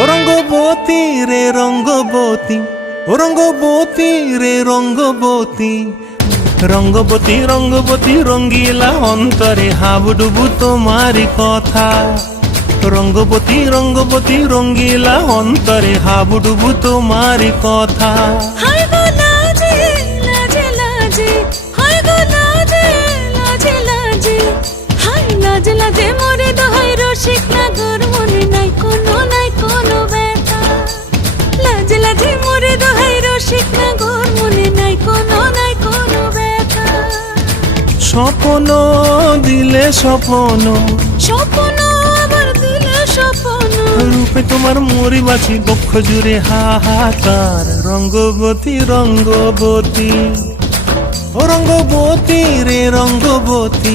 ও রঙ্গবতী রে রঙ্গবতী, ও রঙ্গবতী রে রঙ্গবতী, রঙ্গবতী রঙ্গবতী রঙ্গিলা অন্তরে হাবুডুবু তোমারি কথা। রঙ্গবতী রঙ্গবতী রঙ্গিলা অন্তরে হাবুডুবু তোমারি কথা। হায় গো লাজে লাজে লাজে, হায় গো লাজে লাজে লাজে, হায় লাজে লাজে মোরে দোহাই রসিক নাগর মনে নাই কোনো ব্যথা। লাজে লাজে মোরে দোহাই রসিক নাগর মনে নাই কোনো ব্যথা। স্বপ্ন দিলে স্বপ্ন, স্বপ্ন আবার দিলে স্বপ্ন, রূপে তোমার মরি বাছি বক্ষ জুড়ে হাহাকার। রঙ্গবতী রঙ্গবতী, ও রঙ্গবতী রে রঙ্গবতী।